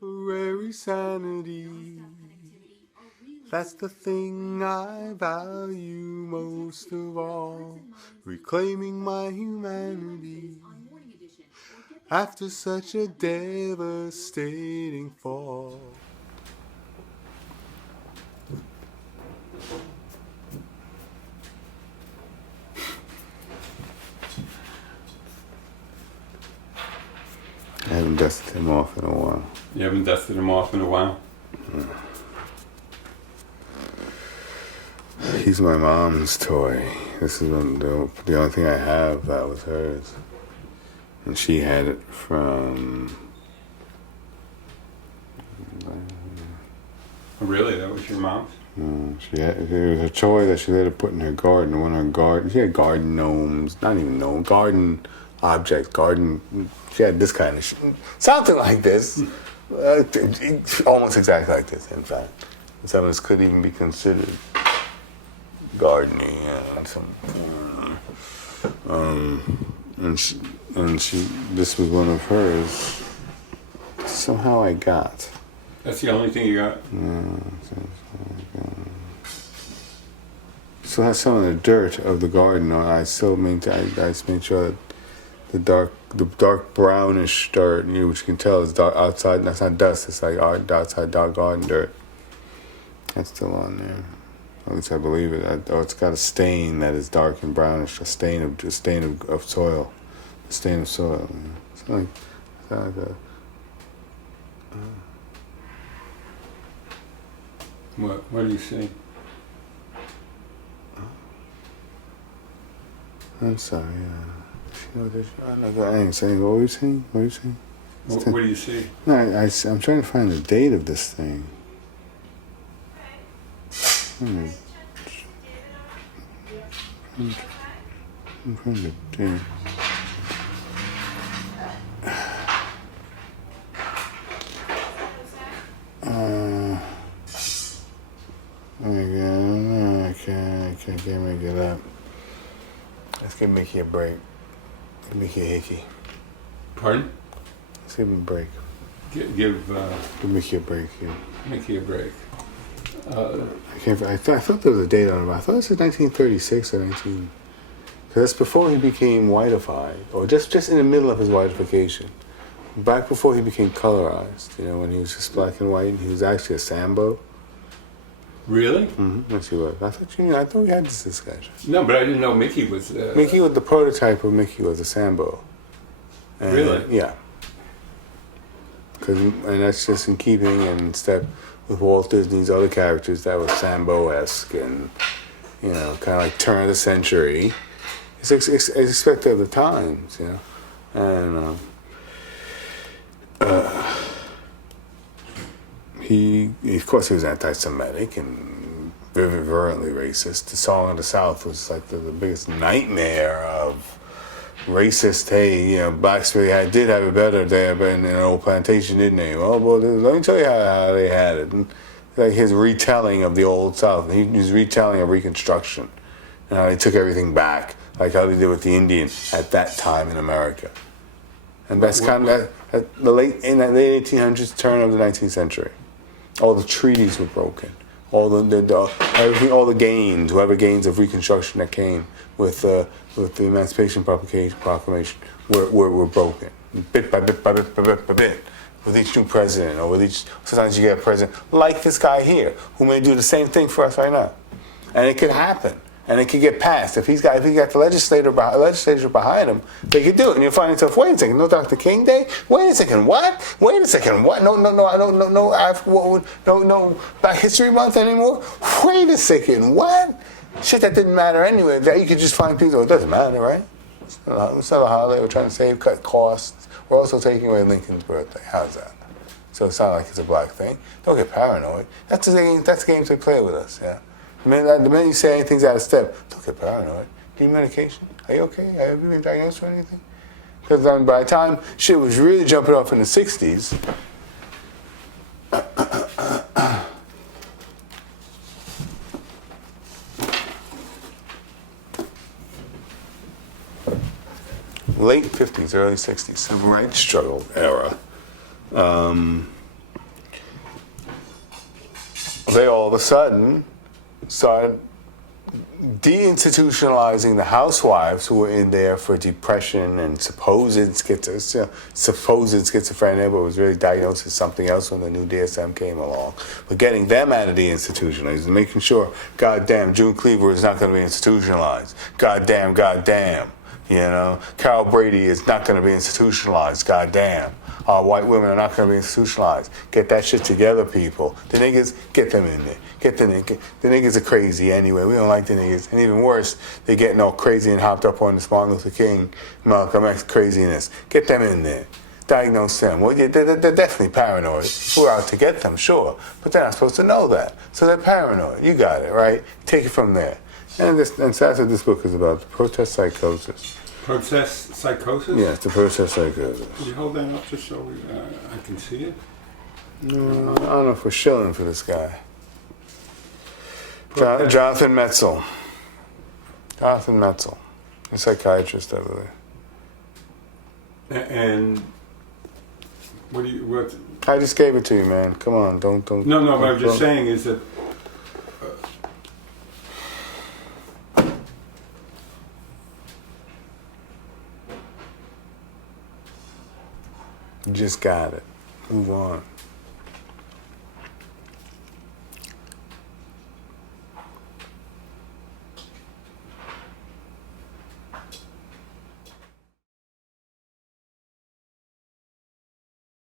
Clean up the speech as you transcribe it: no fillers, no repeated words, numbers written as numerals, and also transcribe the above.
Temporary sanity, that's the thing I value most of all. Reclaiming my humanity after such a devastating fall. I haven't dusted him off in a while. You haven't dusted him off in a while? He's my mom's toy. This is the only thing I have that was hers. And she had it from... Oh, really? That was your mom's? It was a toy that she let her put in her garden. She had garden gnomes, not even gnomes, garden objects, she had this kind of shit. Something like this. Almost exactly like this, in fact. Some of this could even be considered gardening. And she, this was one of hers. Somehow I got. That's the only thing you got? Still has some of the dirt of the garden. I still made sure that the dark brownish dirt, which you can tell is dark outside. That's not dust. It's like outside dark garden dirt. That's still on there. At least I believe it. It's got a stain that is dark and brownish. A stain of soil. A stain of soil. It's like a. What do you see? I'm sorry. I ain't saying. What were you saying? What do you see? No, I'm trying to find the date of this thing. I'm trying to date. I can't make it up. Let's give Mickey a break. Give Mickey a hickey. Pardon? Let's give him a break. Give Mickey a break here. Mickey a break. I thought there was a date on it. I thought it was 1936 or 19... Because that's before he became whiteified, or just in the middle of his whiteification. Back before he became colorized, when he was just black and white, he was actually a Sambo. Really? Mm-hmm. Yes, he was. I thought we had this discussion. No, but I didn't know Mickey was... Mickey was the prototype of Mickey was a Sambo. And, really? Yeah. And that's just in keeping and in step with Walt Disney's other characters that was Sambo-esque and, kind of like turn of the century. It's expected of the times, And of course, he was anti-Semitic and very virulently racist. The Song of the South was like the biggest nightmare of racist. Hey, blacks really did have it better there, but in an old plantation, didn't they? Well, let me tell you how they had it. And like his retelling of the old South, his retelling of Reconstruction, and how they took everything back, like how they did with the Indian at that time in America. And that's kind of at the late 1800s, turn of the 19th century. All the treaties were broken. All everything, all the gains, whatever gains of Reconstruction that came with the Emancipation Proclamation were broken, bit by bit by bit by bit by bit, with each new president, or with each. Sometimes you get a president like this guy here, who may do the same thing for us right now, and it could happen. And it could get passed. If he got the legislature behind him, they could do it. And you'll find yourself, wait a second, no Dr. King Day? Wait a second, what? Wait a second, what? No, I don't know, no Black History Month anymore? Wait a second, what? Shit that didn't matter anyway. That you could just find people, it doesn't matter, right? It's not a holiday. We're trying to cut costs. We're also taking away Lincoln's birthday. How's that? So it's not like it's a black thing. Don't get paranoid. That's the games they play with us, yeah? The minute you say anything's out of step, don't get paranoid. Do you need medication? Are you okay? Have you been diagnosed with anything? Because by the time shit was really jumping off in the 60s, late 50s, early 60s, civil rights struggle era, they all of a sudden started deinstitutionalizing the housewives who were in there for depression and supposed schizophrenia, but was really diagnosed as something else when the new DSM came along. But getting them out of the institutionalized and making sure, goddamn, June Cleaver is not going to be institutionalized. Goddamn. You know, Carol Brady is not going to be institutionalized. Goddamn. White women are not going to be institutionalized. Get that shit together, people. The niggas, get them in there. Get the niggas. The niggas are crazy anyway. We don't like the niggas. And even worse, they're getting all crazy and hopped up on this Martin Luther King, Malcolm X craziness. Get them in there. Diagnose them. Well, they're definitely paranoid. We're out to get them, sure. But they're not supposed to know that. So they're paranoid. You got it, right? Take it from there. And so that's what this book is about, the protest psychosis. Protest psychosis? Yes, the protest psychosis. Can you hold that up just so I can see it? No, I don't know if we're shilling for this guy. Jonathan Metzl. A psychiatrist, I believe. And what? I just gave it to you, man. Come on, don't. No, what I'm just saying is that you just got it. Move on.